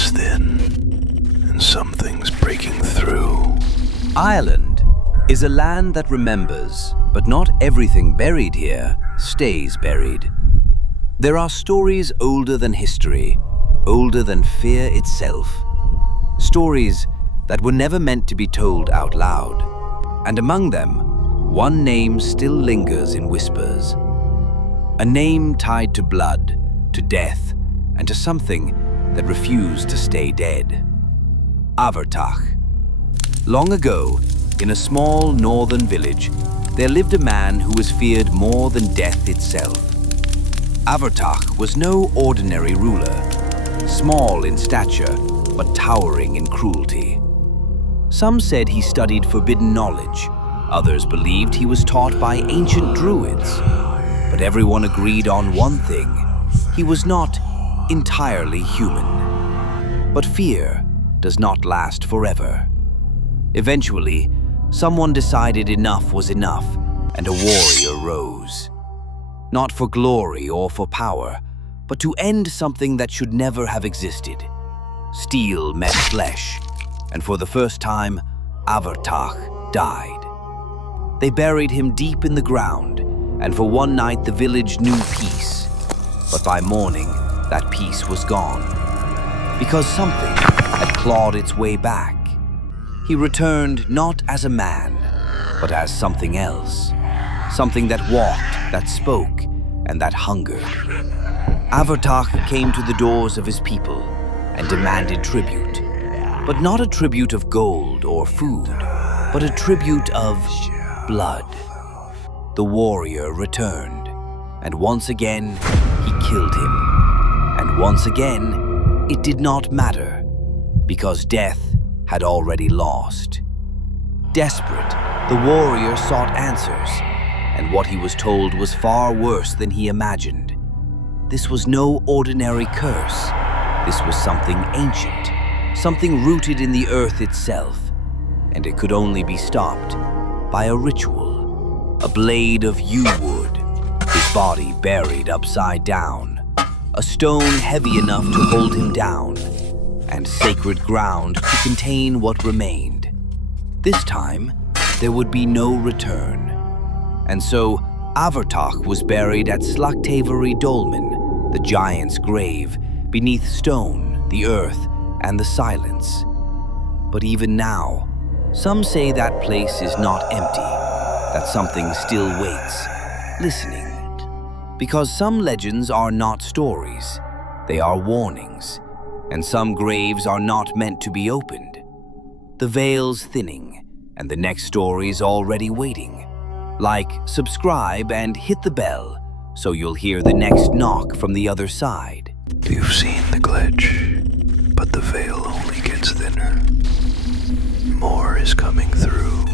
is thin, and something's breaking through. Ireland is a land that remembers, but not everything buried here stays buried. There are stories older than history, older than fear itself. Stories that were never meant to be told out loud. And among them, one name still lingers in whispers. A name tied to blood, to death, and to something that refused to stay dead. Abhartach. Long ago, in a small northern village, there lived a man who was feared more than death itself. Abhartach was no ordinary ruler, small in stature, but towering in cruelty. Some said he studied forbidden knowledge, others believed he was taught by ancient druids. But everyone agreed on one thing: he was not entirely human. But fear does not last forever. Eventually, someone decided enough was enough, and a warrior rose. Not for glory or for power, but to end something that should never have existed. Steel met flesh, and for the first time, Abhartach died. They buried him deep in the ground, and for one night the village knew peace. But by morning, that peace was gone, because something had clawed its way back. He returned not as a man, but as something else. Something that walked, that spoke, and that hungered. Abhartach came to the doors of his people and demanded tribute. But not a tribute of gold or food, but a tribute of blood. The warrior returned, and once again he killed him. And once again, it did not matter, because death had already lost. Desperate, the warrior sought answers, and what he was told was far worse than he imagined. This was no ordinary curse. This was something ancient, something rooted in the earth itself, and it could only be stopped by a ritual. A blade of yew wood, his body buried upside down, a stone heavy enough to hold him down, and sacred ground to contain what remained. This time, there would be no return. And so, Abhartach was buried at Slachtevery Dolmen, the giant's grave, beneath stone, the earth, and the silence. But even now, some say that place is not empty, that something still waits, listening. Because some legends are not stories, they are warnings, and some graves are not meant to be opened. The veil's thinning, and the next story's already waiting. Like, subscribe, and hit the bell, so you'll hear the next knock from the other side. You've seen the glitch, but the veil only gets thinner. More is coming through.